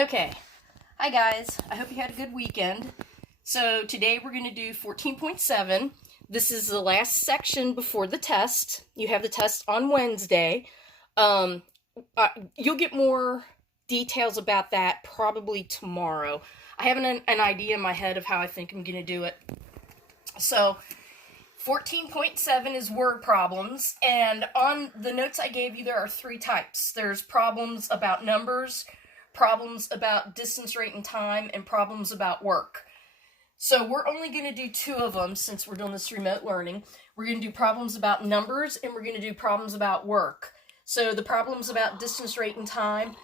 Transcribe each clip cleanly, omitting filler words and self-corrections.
Okay, hi guys, I hope you had a good weekend. So today we're going to do 14.7. This is the last section before the test. You have the test on Wednesday. You'll get more details about that probably tomorrow. I have an idea in my head of how I think I'm going to do it. So 14.7 is word problems, and on the notes I gave you there are three types. There's problems about numbers, problems about distance, rate, and time, and problems about work. So we're only going to do two of them since we're doing this remote learning. We're going to do problems about numbers, and we're going to do problems about work. So the problems about distance, rate, and time,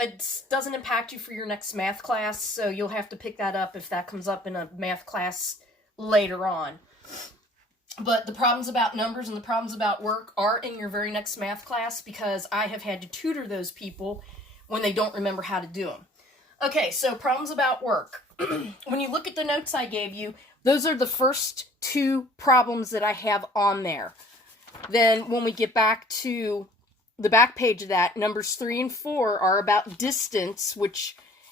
it doesn't impact you for your next math class, so you'll have to pick that up if that comes up in a math class later on. But the problems about numbers and the problems about work are in your very next math class because I have had to tutor those people when they don't remember how to do them. Okay, so problems about work. When you look at the notes I gave you, those are the first two problems that I have on there. Then when we get back to the back page of that, numbers 3 and 4 are about distance,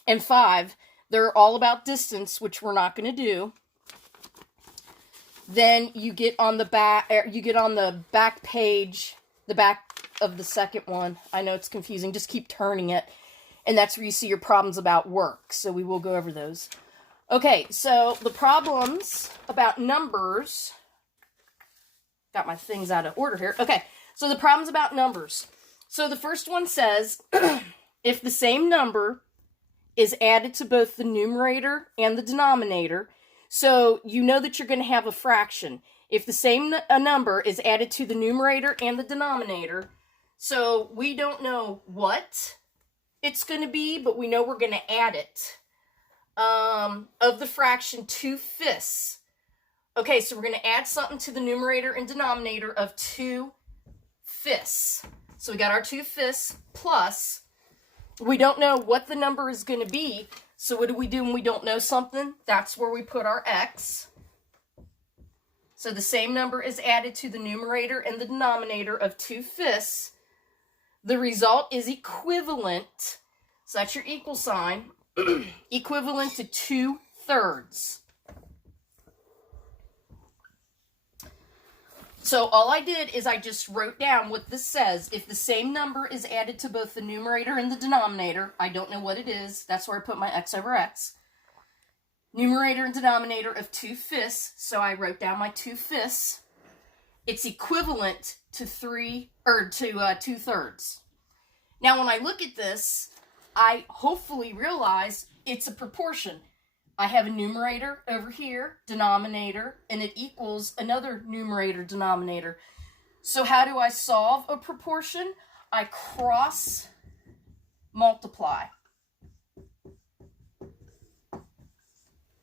and 5, they're all about distance, which we're not going to do. Then you get on the back page, the back of the second one. I know it's confusing. Just keep turning it. And that's where you see your problems about work. So we will go over those. Okay, so the problems about numbers. Got my things out of order here. Okay, so the problems about numbers. So the first one says, if the same number is added to both the numerator and the denominator, so you know that you're going to have a fraction. If the same number is added to the numerator and the denominator, so we don't know what it's going to be, but we know we're going to add it. Of the fraction 2/5. Okay, so we're going to add something to the numerator and denominator of 2/5. So we got our 2/5 plus. We don't know what the number is going to be. So what do we do when we don't know something? That's where we put our x. So the same number is added to the numerator and the denominator of 2/5. The result is equivalent. So that's your equal sign. Equivalent to 2/3. So all I did is I just wrote down what this says. If the same number is added to both the numerator and the denominator, I don't know what it is. That's where I put my x over x. Numerator and denominator of 2/5. So I wrote down my 2/5. It's equivalent to 2/3. Now when I look at this, I hopefully realize it's a proportion. I have a numerator over here, denominator, and it equals another numerator, denominator. So how do I solve a proportion? I cross multiply.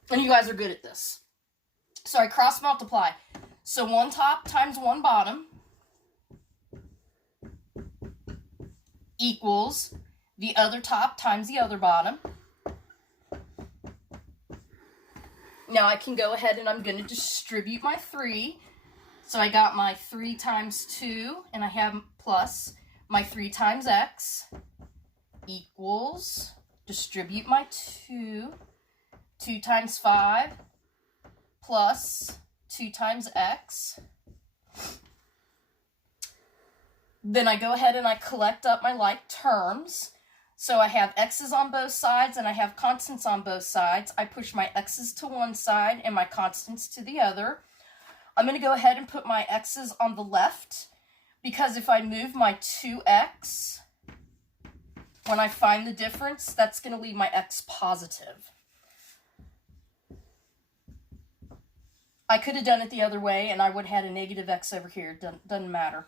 And you guys are good at this. So I cross multiply. So one top times one bottom equals the other top times the other bottom. Now I can go ahead and I'm going to distribute my 3. So I got my 3 times 2, and I have plus my 3 times x equals, distribute my 2, 2 times 5 plus 2 times x. Then I go ahead and I collect up my like terms. So I have x's on both sides and I have constants on both sides. I push my x's to one side and my constants to the other. I'm going to go ahead and put my x's on the left because if I move my 2x, when I find the difference, that's going to leave my x positive. I could have done it the other way and I would have had a negative x over here. Doesn't matter.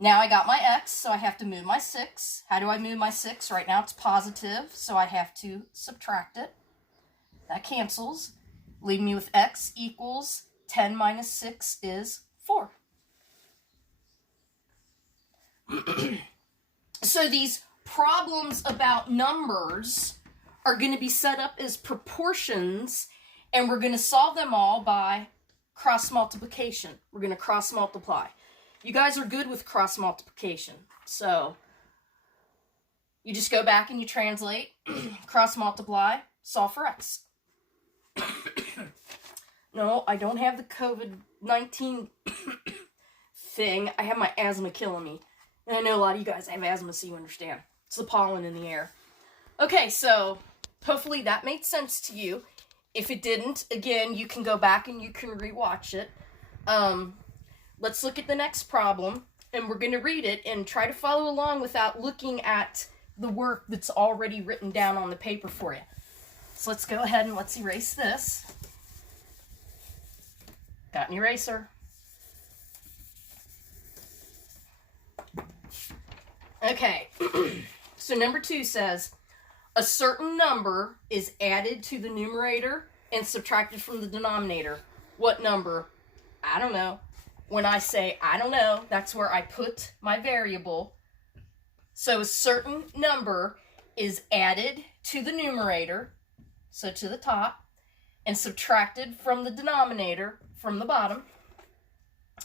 Now I got my x, so I have to move my 6. How do I move my 6? Right now it's positive, so I have to subtract it. That cancels. Leave me with x equals 10 minus 6 is 4. So these problems about numbers are going to be set up as proportions, and we're going to solve them all by cross multiplication. We're going to cross multiply. You guys are good with cross multiplication, so You just go back and you translate, cross multiply, solve for x. No, I don't have the COVID-19 thing. I have my asthma killing me. And I know a lot of you guys have asthma, so you understand. It's the pollen in the air. Okay, so hopefully that made sense to you. If it didn't, again, you can go back and you can rewatch it. Let's look at the next problem, and we're going to read it and try to follow along without looking at the work that's already written down on the paper for you. So let's go ahead and let's erase this. Got an eraser. Okay, so number 2 says, a certain number is added to the numerator and subtracted from the denominator. What number? I don't know. When I say I don't know, that's where I put my variable. So a certain number is added to the numerator, so to the top, and subtracted from the denominator, from the bottom,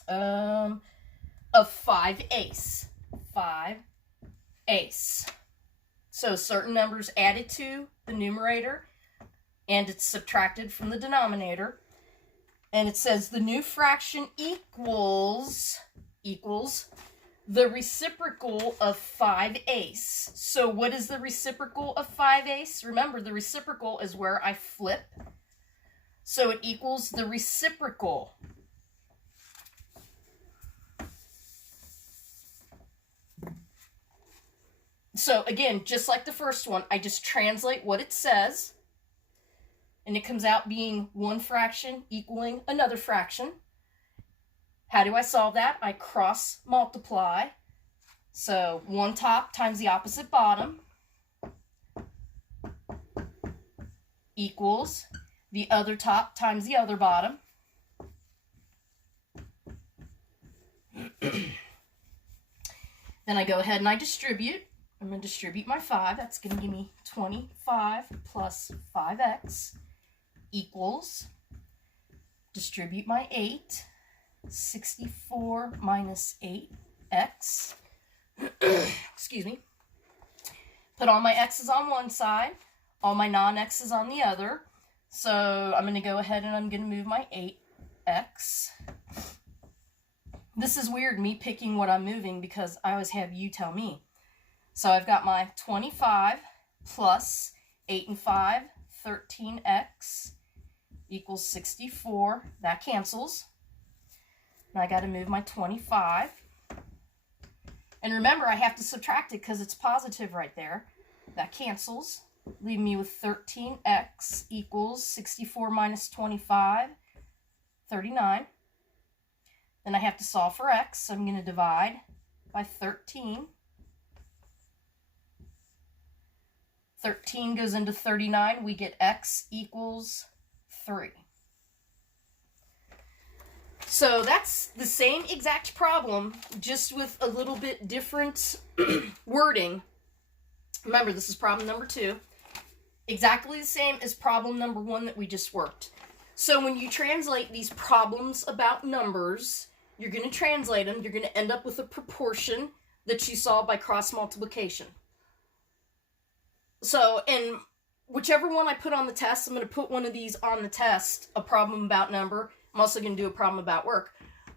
of 5/8. 5/8. So a certain number is added to the numerator, and it's subtracted from the denominator. And it says the new fraction equals the reciprocal of 5/8. So what is the reciprocal of 5/8? Remember, the reciprocal is where I flip. So it equals the reciprocal. So again, just like the first one, I just translate what it says. And it comes out being one fraction equaling another fraction. How do I solve that? I cross multiply. So one top times the opposite bottom equals the other top times the other bottom. Then I go ahead and I distribute. I'm going to distribute my 5. That's going to give me 25 plus 5x equals, distribute my 8, 64 minus 8x. Excuse me. Put all my x's on one side, all my non-x's on the other. So I'm going to go ahead and I'm going to move my 8x. This is weird, me picking what I'm moving, because I always have you tell me. So I've got my 25 plus 8 and 5, 13x equals 64. That cancels. And I got to move my 25. And remember, I have to subtract it because it's positive right there. That cancels. Leave me with 13x equals 64 minus 25, 39. Then I have to solve for x. So I'm going to divide by 13. 13 goes into 39. We get x equals 3. So that's the same exact problem, just with a little bit different wording. Remember, this is problem number 2. Exactly the same as problem number 1 that we just worked. So when you translate these problems about numbers, you're going to translate them. You're going to end up with a proportion that you solve by cross multiplication. So, and whichever one I put on the test, I'm going to put one of these on the test, a problem about number. I'm also going to do a problem about work.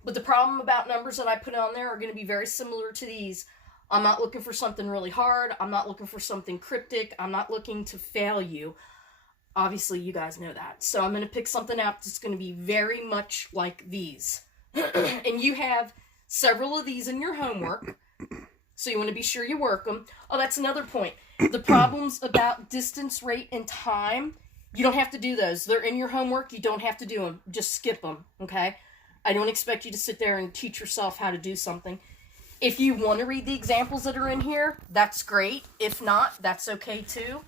But the problem about numbers that I put on there are going to be very similar to these. I'm not looking for something really hard. I'm not looking for something cryptic. I'm not looking to fail you. Obviously, you guys know that. So I'm going to pick something out that's going to be very much like these. And you have several of these in your homework. So you want to be sure you work them. Oh, that's another point. The problems about distance, rate, and time, you don't have to do those. They're in your homework. You don't have to do them. Just skip them, okay? I don't expect you to sit there and teach yourself how to do something. If you want to read the examples that are in here, that's great. If not, that's okay too.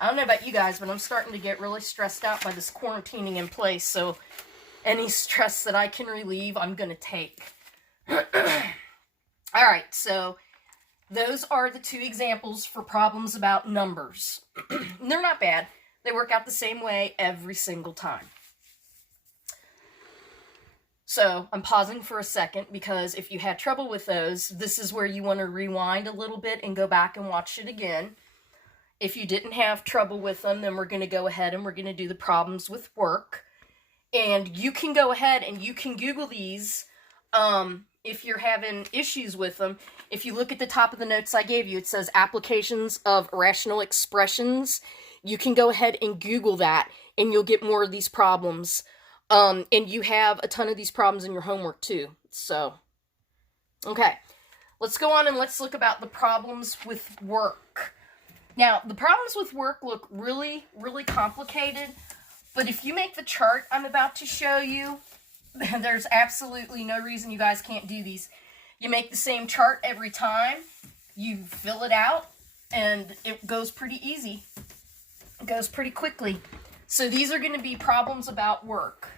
I don't know about you guys, but I'm starting to get really stressed out by this quarantining in place. So any stress that I can relieve, I'm going to take. All right, so those are the 2 examples for problems about numbers. They're not bad. They work out the same way every single time. So I'm pausing for a second because if you had trouble with those, this is where you want to rewind a little bit and go back and watch it again. If you didn't have trouble with them, then we're going to go ahead and we're going to do the problems with work. And you can go ahead and you can Google these if you're having issues with them. If you look at the top of the notes I gave you, it says applications of rational expressions. You can go ahead and Google that and you'll get more of these problems. And you have a ton of these problems in your homework too. So, okay. Let's go on and let's look about the problems with work. Now, the problems with work look really, really complicated, but if you make the chart I'm about to show you, there's absolutely no reason you guys can't do these. You make the same chart every time, you fill it out, and it goes pretty easy. It goes pretty quickly. So these are going to be problems about work.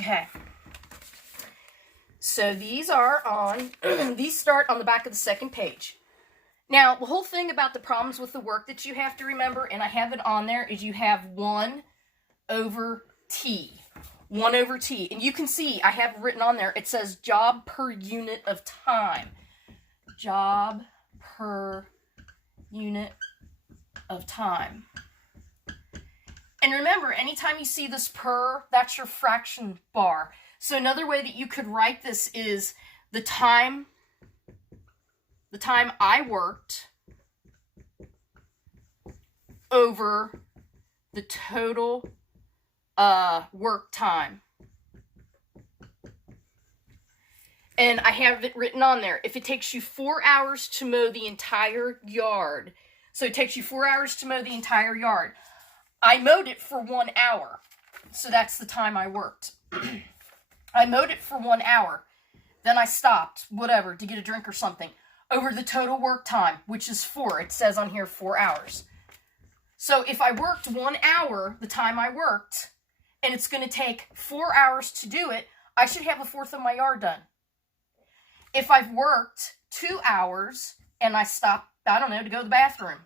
Okay. So these are on, these start on the back of the second page. Now, the whole thing about the problems with the work that you have to remember, and I have it on there, is you have 1 over T. 1 over T. And you can see, I have written on there, it says job per unit of time. Job per unit of time. And remember, anytime you see this per, that's your fraction bar. So another way that you could write this is the time I worked over the total work time. And I have it written on there. If it takes you 4 hours to mow the entire yard, so it takes you 4 hours to mow the entire yard, I mowed it for 1 hour. So that's the time I worked. I mowed it for 1 hour. Then I stopped, whatever, to get a drink or something. Over the total work time, which is 4. It says on here 4 hours. So if I worked 1 hour, the time I worked, and it's going to take 4 hours to do it, I should have 1/4 of my yard done. If I've worked 2 hours, and I stopped, I don't know, to go to the bathroom,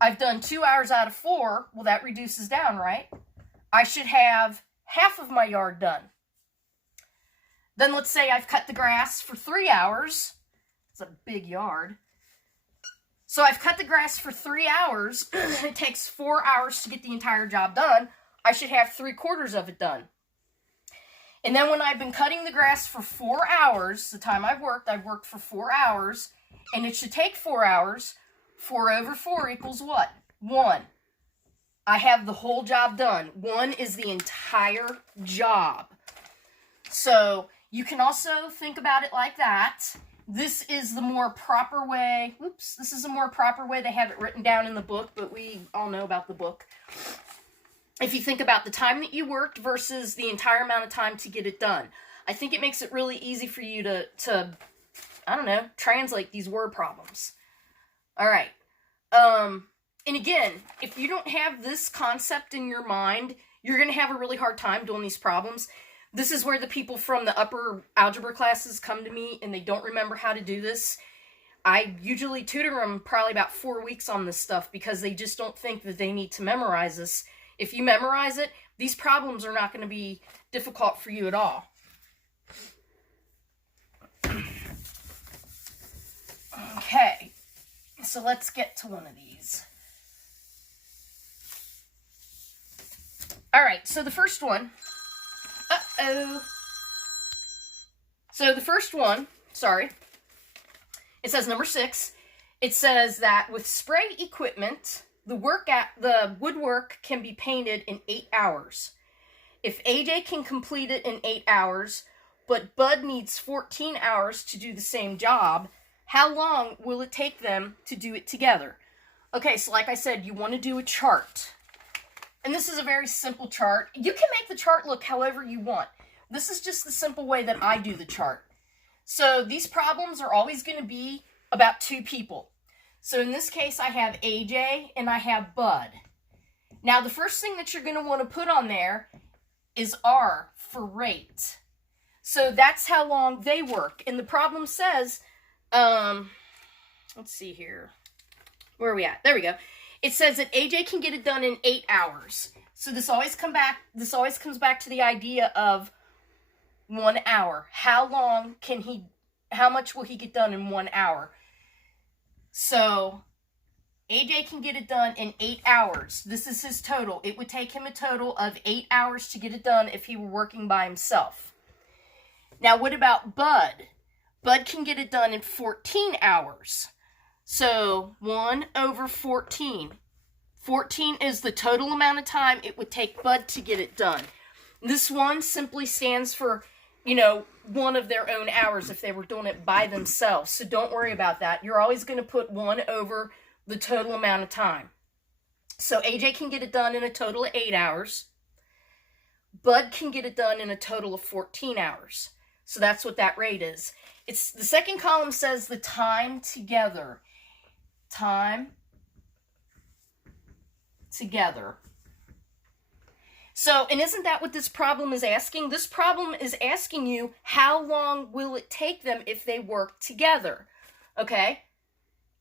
I've done 2 hours out of 4, well, that reduces down, right? I should have half of my yard done. Then let's say I've cut the grass for 3 hours. It's a big yard. So I've cut the grass for 3 hours. It takes 4 hours to get the entire job done. I should have 3/4 of it done. And then when I've been cutting the grass for 4 hours, the time I've worked for 4 hours, and it should take 4 hours. 4 over 4 equals what? 1. I have the whole job done. 1 is the entire job. So you can also think about it like that. This is the more proper way. Oops, this is a more proper way. They have it written down in the book, but we all know about the book. If you think about the time that you worked versus the entire amount of time to get it done, I think it makes it really easy for you to I don't know, translate these word problems. All right. And again, if you don't have this concept in your mind, you're going to have a really hard time doing these problems. This is where the people from the upper algebra classes come to me and they don't remember how to do this. I usually tutor them probably about 4 weeks on this stuff because they just don't think that they need to memorize this. If you memorize it, these problems are not going to be difficult for you at all. Okay, so let's get to one of these. All right, so the first one. So the first one, it says number 6. It says that with spray equipment, the woodwork can be painted in 8 hours. If AJ can complete it in 8 hours, but Bud needs 14 hours to do the same job, how long will it take them to do it together? Okay, so like I said, you want to do a chart. And this is a very simple chart. You can make the chart look however you want. This is just the simple way that I do the chart. So these problems are always going to be about 2 people. So in this case, I have AJ and I have Bud. Now, the first thing that you're going to want to put on there is R for rate. So that's how long they work. And the problem says, let's see here. Where are we at? There we go. it says that AJ can get it done in 8 hours. So this always comes back to the idea of 1 hour. How much will he get done in 1 hour? So AJ can get it done in 8 hours. This is his total. It would take him a total of 8 hours to get it done if he were working by himself. Now, what about Bud? Bud can get it done in 14 hours. So 1 over 14. 14 is the total amount of time it would take Bud to get it done. This one simply stands for, one of their own hours if they were doing it by themselves. So don't worry about that. You're always going to put 1 over the total amount of time. So AJ can get it done in a total of 8 hours. Bud can get it done in a total of 14 hours. So that's what that rate is. It's the second column says the time together. Time together. So, and isn't that what this problem is asking? This problem is asking you, how long will it take them if they work together? Okay?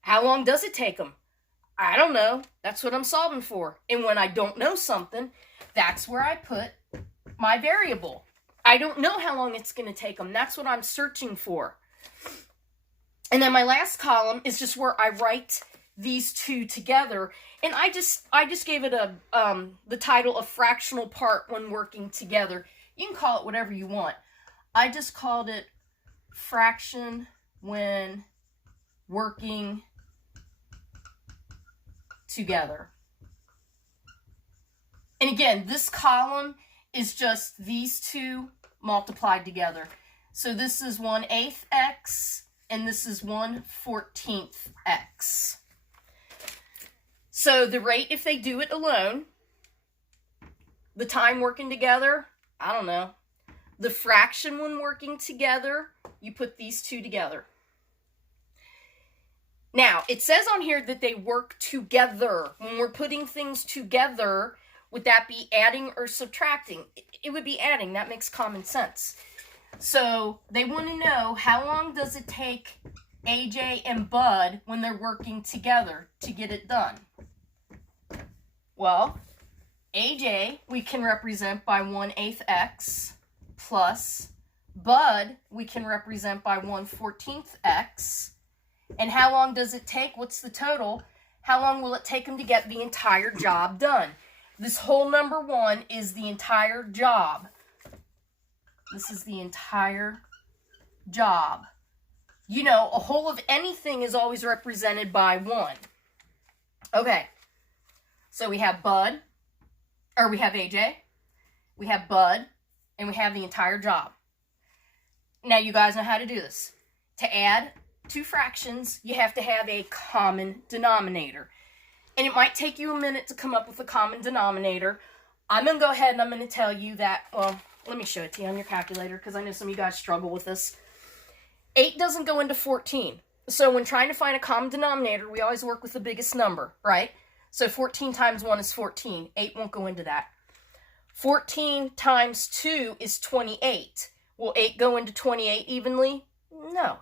How long does it take them? I don't know. That's what I'm solving for. And when I don't know something, that's where I put my variable. I don't know how long it's going to take them. That's what I'm searching for. And then my last column is just where I write these two together. And I just gave it the title of fractional part when working together. You can call it whatever you want. I just called it fraction when working together. And again, this column is just these two multiplied together. So this is 1/8 x, and this is 1/14 x. So the rate, if they do it alone, the time working together, I don't know. The fraction when working together, you put these two together. Now, it says on here that they work together. When we're putting things together, would that be adding or subtracting? It would be adding. That makes common sense. So they want to know, how long does it take AJ and Bud when they're working together to get it done? Well, AJ we can represent by 1/8 x plus Bud we can represent by 1/14 x. And how long does it take? What's the total? How long will it take them to get the entire job done? This whole number 1 is the entire job. This is the entire job. A whole of anything is always represented by 1. Okay. So we have we have AJ, we have Bud, and we have the entire job. Now you guys know how to do this. To add two fractions, you have to have a common denominator. And it might take you a minute to come up with a common denominator. I'm going to go ahead and I'm going to tell you that, well, let me show it to you on your calculator because I know some of you guys struggle with this. 8 doesn't go into 14. So when trying to find a common denominator, we always work with the biggest number, right? So 14 times 1 is 14. 8 won't go into that. 14 times 2 is 28. Will 8 go into 28 evenly? No.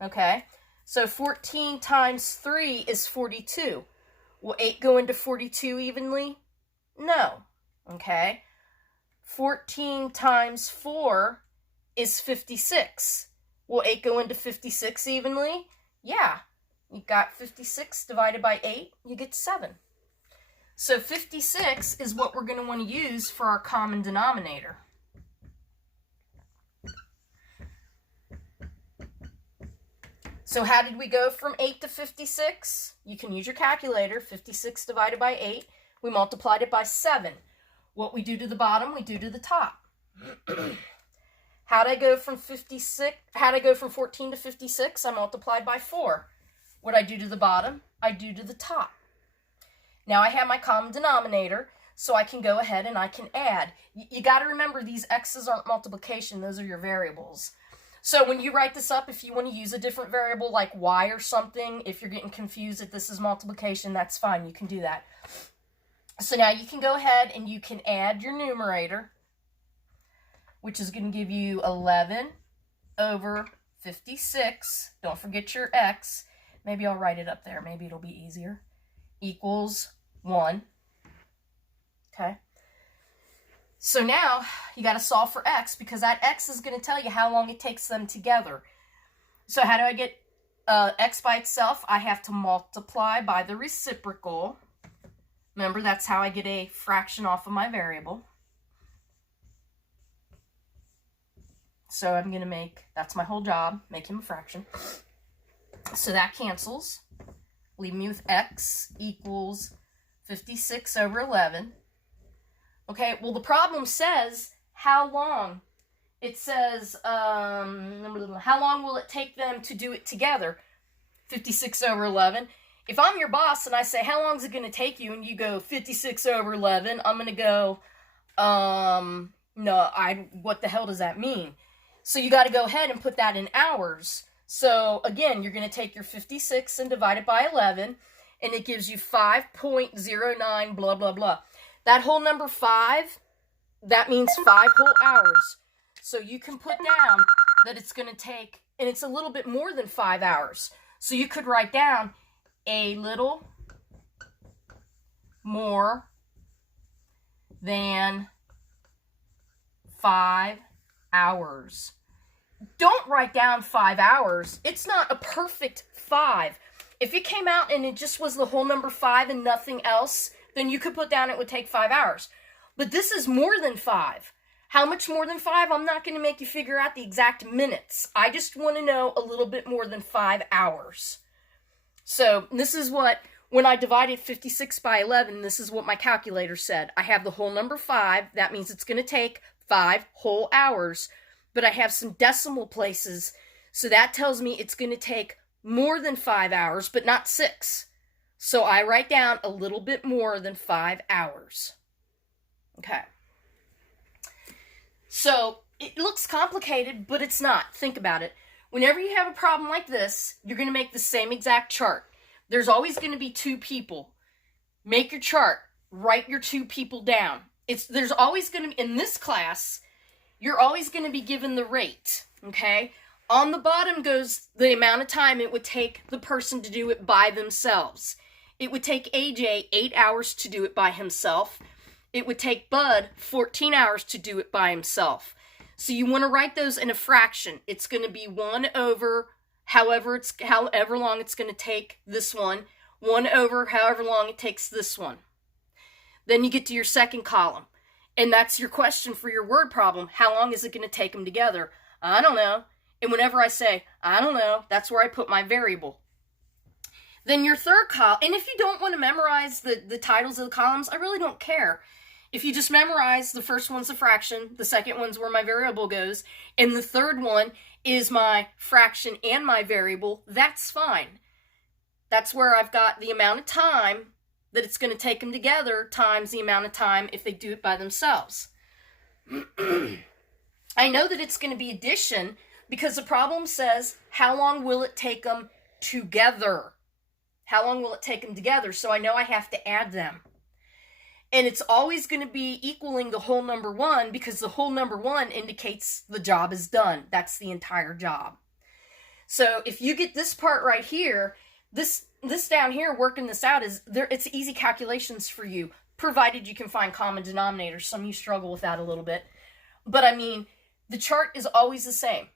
Okay. So 14 times 3 is 42. Will 8 go into 42 evenly? No. Okay. 14 times 4 is 56. Will 8 go into 56 evenly? Yeah. You got 56 divided by 8, you get 7. So 56 is what we're going to want to use for our common denominator. So how did we go from 8 to 56? You can use your calculator. 56 divided by 8. We multiplied it by 7. What we do to the bottom, we do to the top. How'd I go from 14 to 56? I multiplied by 4. What I do to the bottom, I do to the top. Now I have my common denominator, so I can go ahead and I can add. You got to remember, these x's aren't multiplication. Those are your variables. So when you write this up, if you want to use a different variable like y or something, if you're getting confused that this is multiplication, that's fine. You can do that. So now you can go ahead and you can add your numerator, which is going to give you 11 over 56. Don't forget your x. Maybe I'll write it up there. Maybe it'll be easier. equals 1. Okay. So now you got to solve for x, because that x is going to tell you how long it takes them together. So how do I get x by itself? I have to multiply by the reciprocal. Remember, that's how I get a fraction off of my variable. So I'm going to make, that's my whole job, make him a fraction. So that cancels. Leave me with x equals 56 over 11. Okay, well, the problem says how long. It says, how long will it take them to do it together? 56 over 11. If I'm your boss and I say, how long is it going to take you? And you go 56 over 11, I'm going to go, no, what the hell does that mean? So you got to go ahead and put that in hours. So again, you're going to take your 56 and divide it by 11, and it gives you 5.09 blah, blah, blah. That whole number 5, that means 5 whole hours. So you can put down that it's going to take, and it's a little bit more than 5 hours. So you could write down a little more than 5 hours. Don't write down 5 hours. It's not a perfect 5. If it came out and it just was the whole number 5 and nothing else, then you could put down it would take 5 hours. But this is more than 5. How much more than 5? I'm not going to make you figure out the exact minutes. I just want to know a little bit more than 5 hours. So this is what, when I divided 56 by 11, this is what my calculator said. I have the whole number 5. That means it's going to take 5 whole hours. But I have some decimal places, so that tells me it's going to take more than 5 hours, but not 6. So I write down a little bit more than 5 hours. Okay. So it looks complicated, but it's not. Think about it. Whenever you have a problem like this, you're going to make the same exact chart. There's always going to be 2 people. Make your chart. Write your 2 people down. There's always going to be, in this class, you're always going to be given the rate, okay? On the bottom goes the amount of time it would take the person to do it by themselves. It would take AJ 8 hours to do it by himself. It would take Bud 14 hours to do it by himself. So you want to write those in a fraction. It's going to be 1 over however long it's going to take this one, 1 over however long it takes this one. Then you get to your second column. And that's your question for your word problem. How long is it going to take them together? I don't know. And whenever I say, I don't know, that's where I put my variable. Then your third column, and if you don't want to memorize the titles of the columns, I really don't care. If you just memorize, the first one's a fraction, the second one's where my variable goes, and the third one is my fraction and my variable, that's fine. That's where I've got the amount of time that it's going to take them together times the amount of time if they do it by themselves. I know that it's going to be addition because the problem says, how long will it take them together? How long will it take them together? So I know I have to add them. And it's always going to be equaling the whole number 1 because the whole number 1 indicates the job is done. That's the entire job. So if you get this part right here, this down here, working this out, it's easy calculations for you, provided you can find common denominators. Some of you struggle with that a little bit. But I mean, the chart is always the same.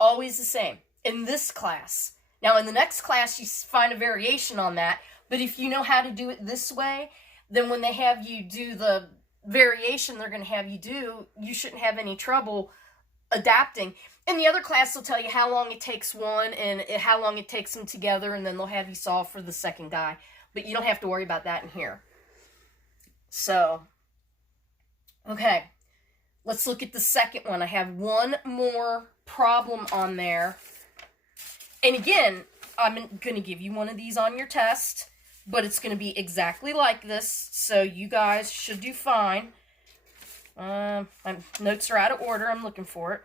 Always the same. In this class. Now, in the next class, you find a variation on that. But if you know how to do it this way, then when they have you do the variation they're going to have you do, you shouldn't have any trouble adapting. In the other class, they'll tell you how long it takes one and how long it takes them together, and then they'll have you solve for the second guy. But you don't have to worry about that in here. So, okay. Let's look at the second one. I have one more problem on there. And again, I'm going to give you one of these on your test, but it's going to be exactly like this, so you guys should do fine. My notes are out of order. I'm looking for it.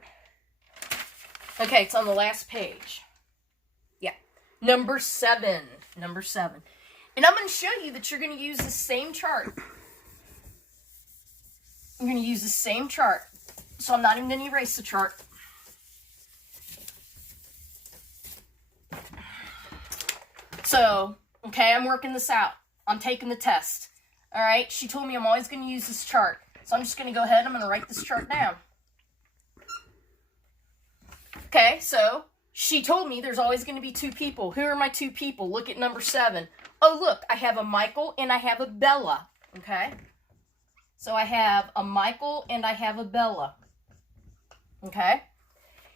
Okay, it's on the last page. Yeah. Number 7. Number 7. And I'm going to show you that you're going to use the same chart. I'm going to use the same chart. So I'm not even going to erase the chart. So, Okay, I'm working this out. I'm taking the test. All right, she told me I'm always going to use this chart. So I'm just going to go ahead, I'm going to write this chart down. Okay, so she told me there's always going to be two people. Who are my two people? Look at number 7. Oh, look, I have a Michael and I have a Bella. Okay, so I have a Michael and I have a Bella. Okay,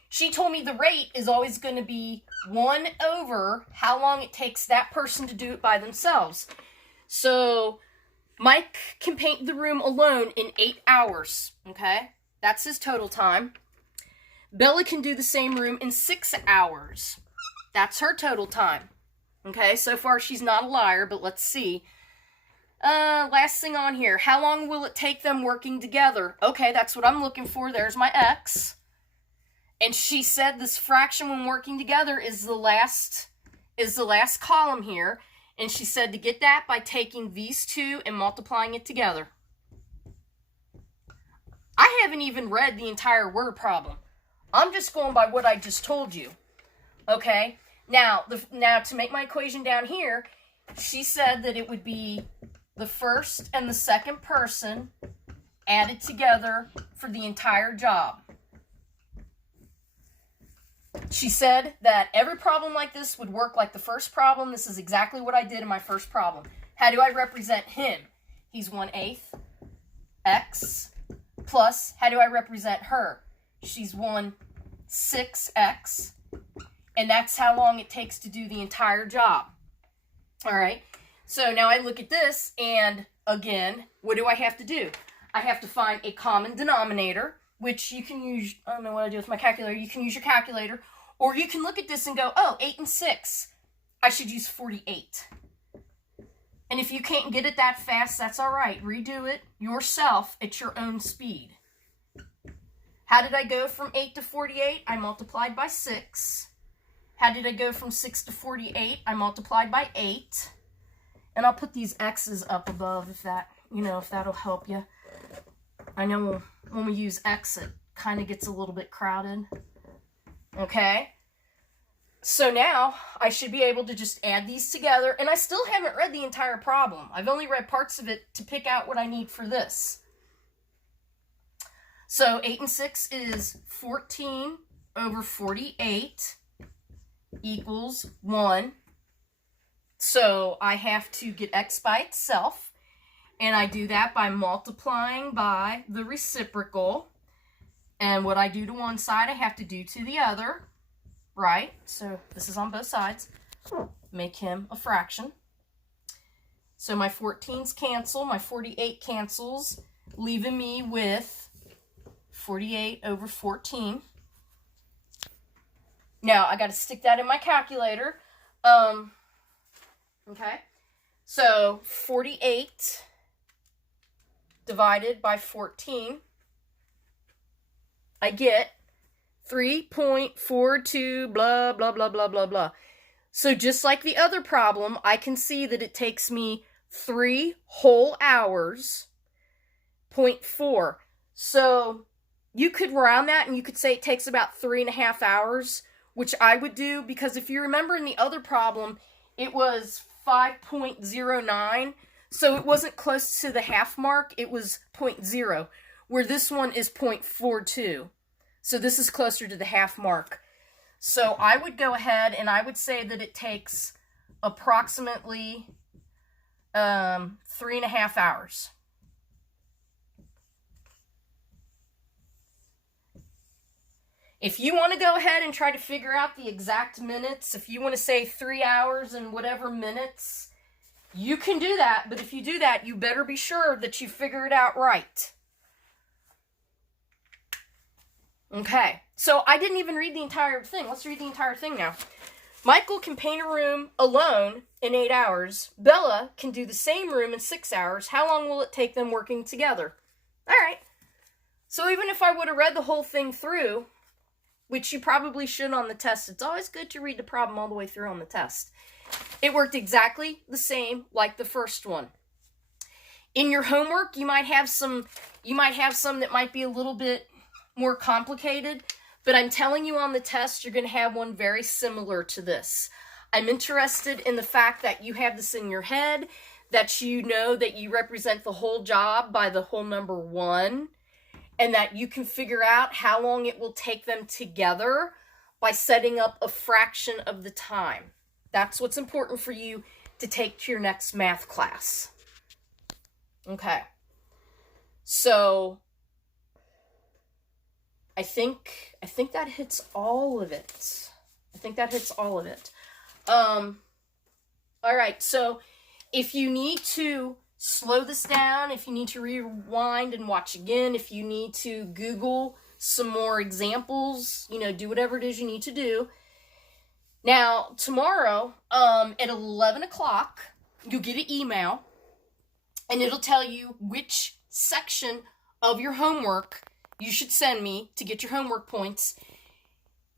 she told me the rate is always going to be 1 over how long it takes that person to do it by themselves. So Mike can paint the room alone in 8 hours. Okay, that's his total time. Bella can do the same room in 6 hours. That's her total time. Okay, so far she's not a liar, but let's see. Last thing on here. How long will it take them working together? Okay, that's what I'm looking for. There's my X. And she said this fraction when working together is the last column here. And she said to get that by taking these two and multiplying it together. I haven't even read the entire word problem. I'm just going by what I just told you. Okay? Now to make my equation down here, she said that it would be the first and the second person added together for the entire job. She said that every problem like this would work like the first problem. This is exactly what I did in my first problem. How do I represent him? He's 1/8 x plus, how do I represent her? She's 1/6x, and that's how long it takes to do the entire job. All right, so now I look at this, and again, what do I have to do? I have to find a common denominator, which you can use, I don't know what I do with my calculator, you can use your calculator, or you can look at this and go, oh, 8 and 6, I should use 48. And if you can't get it that fast, that's all right. Redo it yourself at your own speed. How did I go from 8 to 48? I multiplied by 6. How did I go from 6 to 48? I multiplied by 8. And I'll put these X's up above if that, if that'll help you. I know when we use X, it kind of gets a little bit crowded. Okay? So now I should be able to just add these together, and I still haven't read the entire problem. I've only read parts of it to pick out what I need for this. So 8 and 6 is 14 over 48 equals 1. So I have to get X by itself, and I do that by multiplying by the reciprocal. And what I do to one side, I have to do to the other, right? So this is on both sides. Make him a fraction. So my 14s cancel, my 48 cancels, leaving me with 48 over 14. Now, I got to stick that in my calculator. Okay. So 48 divided by 14, I get 3.42 blah, blah, blah, blah, blah, blah. So just like the other problem, I can see that it takes me 3 whole hours, 0.4. So you could round that and you could say it takes about 3.5 hours, which I would do, because if you remember in the other problem, it was 5.09. So it wasn't close to the half mark, it was 0.0, where this one is 0.42. So this is closer to the half mark. So I would go ahead and I would say that it takes approximately 3.5 hours. If you want to go ahead and try to figure out the exact minutes, if you want to say 3 hours and whatever minutes, you can do that. But if you do that, you better be sure that you figure it out right. Okay, so I didn't even read the entire thing. Let's read the entire thing now. Michael can paint a room alone in 8 hours. Bella can do the same room in 6 hours. How long will it take them working together? All right. So even if I would have read the whole thing through, which you probably should on the test, it's always good to read the problem all the way through on the test. It worked exactly the same like the first one. In your homework, you might have some that might be a little bit more complicated, but I'm telling you on the test, you're going to have one very similar to this. I'm interested in the fact that you have this in your head, that you know that you represent the whole job by the whole number 1, and that you can figure out how long it will take them together by setting up a fraction of the time. That's what's important for you to take to your next math class. Okay. So I think that hits all of it. All right, so if you need to slow this down, if you need to rewind and watch again, if you need to Google some more examples, do whatever it is you need to do. Now, tomorrow, at 11 o'clock, you'll get an email, and it'll tell you which section of your homework you should send me to get your homework points.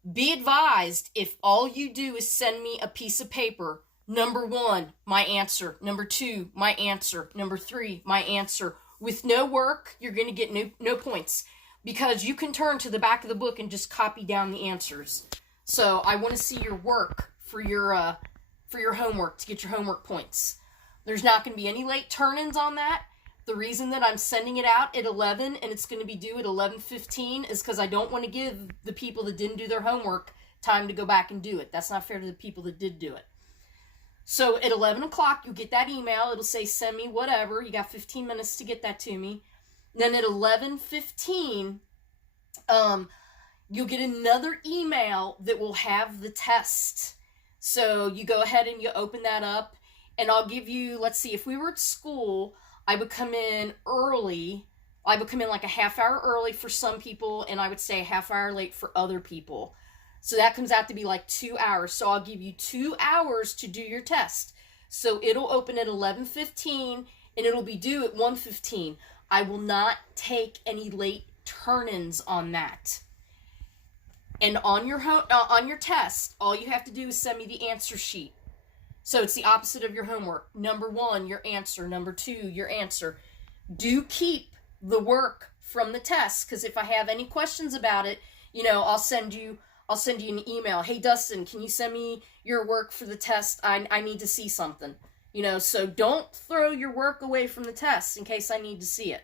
Be advised, if all you do is send me a piece of paper, number 1, my answer, number 2, my answer, number 3, my answer, with no work, you're going to get no points, because you can turn to the back of the book and just copy down the answers. So I want to see your work for your homework to get your homework points. There's not going to be any late turn-ins on that. The reason that I'm sending it out at 11 and it's going to be due at 11:15 is because I don't want to give the people that didn't do their homework time to go back and do it. That's not fair to the people that did do it. So at 11 o'clock, you'll get that email. It'll say, send me whatever. You got 15 minutes to get that to me. Then at 11:15, you'll get another email that will have the test. So you go ahead and you open that up, and I'll give you, let's see, if we were at school, I would come in early. I would come in like a half hour early for some people, and I would stay a half hour late for other people. So that comes out to be like 2 hours. So I'll give you 2 hours to do your test. So it'll open at 11:15, and it'll be due at 1:15. I will not take any late turn-ins on that. And on your test, all you have to do is send me the answer sheet. So it's the opposite of your homework. Number 1, your answer. Number 2, your answer. Do keep the work from the test, because if I have any questions about it, I'll send you an email. Hey, Dustin, can you send me your work for the test? I need to see something. So don't throw your work away from the test in case I need to see it.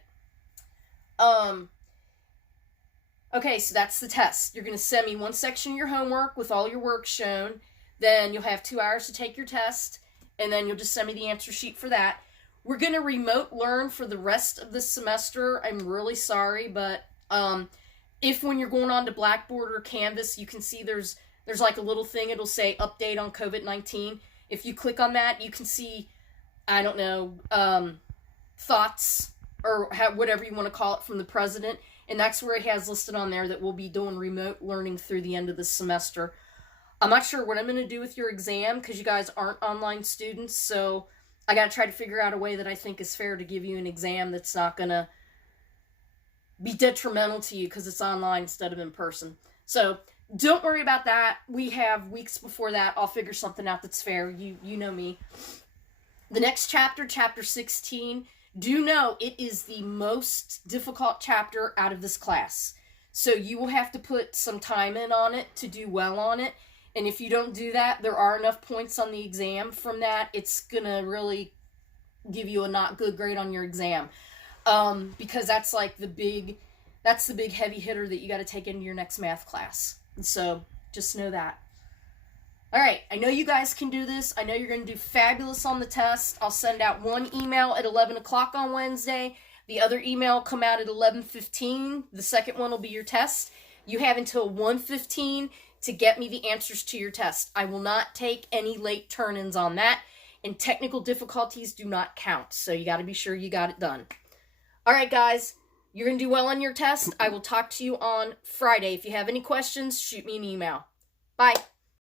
Okay, so that's the test. You're going to send me one section of your homework with all your work shown. Then you'll have 2 hours to take your test, and then you'll just send me the answer sheet for that. We're going to remote learn for the rest of this semester. I'm really sorry, but if when you're going on to Blackboard or Canvas, you can see there's like a little thing, it'll say update on COVID-19. If you click on that, you can see, I don't know, thoughts or whatever you want to call it from the president, and that's where it has listed on there that we'll be doing remote learning through the end of the semester. I'm not sure what I'm going to do with your exam because you guys aren't online students, so I got to try to figure out a way that I think is fair to give you an exam that's not going to be detrimental to you because it's online instead of in person. So don't worry about that. We have weeks before that. I'll figure something out that's fair. You know me. The next chapter, chapter 16, do know it is the most difficult chapter out of this class. So you will have to put some time in on it to do well on it. And if you don't do that, there are enough points on the exam from that. It's going to really give you a not good grade on your exam. Because that's like the big heavy hitter that you got to take into your next math class. And so just know that. All right, I know you guys can do this. I know you're going to do fabulous on the test. I'll send out one email at 11 o'clock on Wednesday. The other email will come out at 11:15. The second one will be your test. You have until 1:15 to get me the answers to your test. I will not take any late turn-ins on that, and technical difficulties do not count, so you got to be sure you got it done. All right, guys, you're going to do well on your test. I will talk to you on Friday. If you have any questions, shoot me an email. Bye.